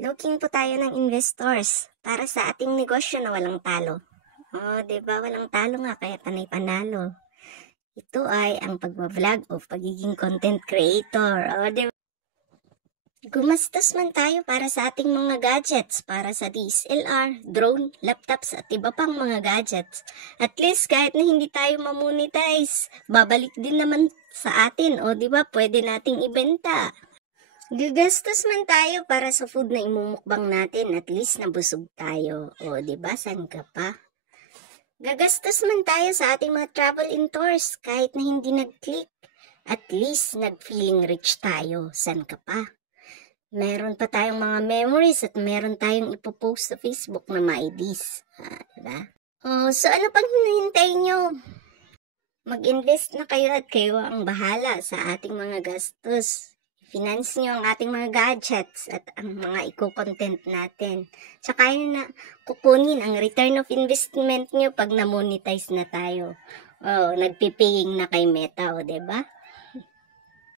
Looking po tayo ng investors para sa ating negosyo na walang talo. Diba? Walang talo nga, kaya panay panalo. Ito ay ang pagbablog o pagiging content creator. Diba? Gumastos man tayo para sa ating mga gadgets, para sa DSLR, drone, laptops at iba pang mga gadgets. At least kahit na hindi tayo mamonetize, babalik din naman sa atin. Diba? Pwede nating ibenta. Gagastos man tayo para sa food na imumukbang natin, at least nabusog tayo. Diba? San ka pa? Gagastos man tayo sa ating mga travel and tours kahit na hindi nag-click. At least nag-feeling rich tayo. San ka pa? Meron pa tayong mga memories at meron tayong ipopost sa Facebook na ma-IDs. Diba? So ano pang hinihintay nyo? Mag-invest na kayo at kayo ang bahala sa ating mga gastos. Finance nyo ang ating mga gadgets at ang mga eco-content natin. Tsaka yun na kukunin ang return of investment nyo pag na-monetize na tayo. Nagpipaying na kay Meta, diba?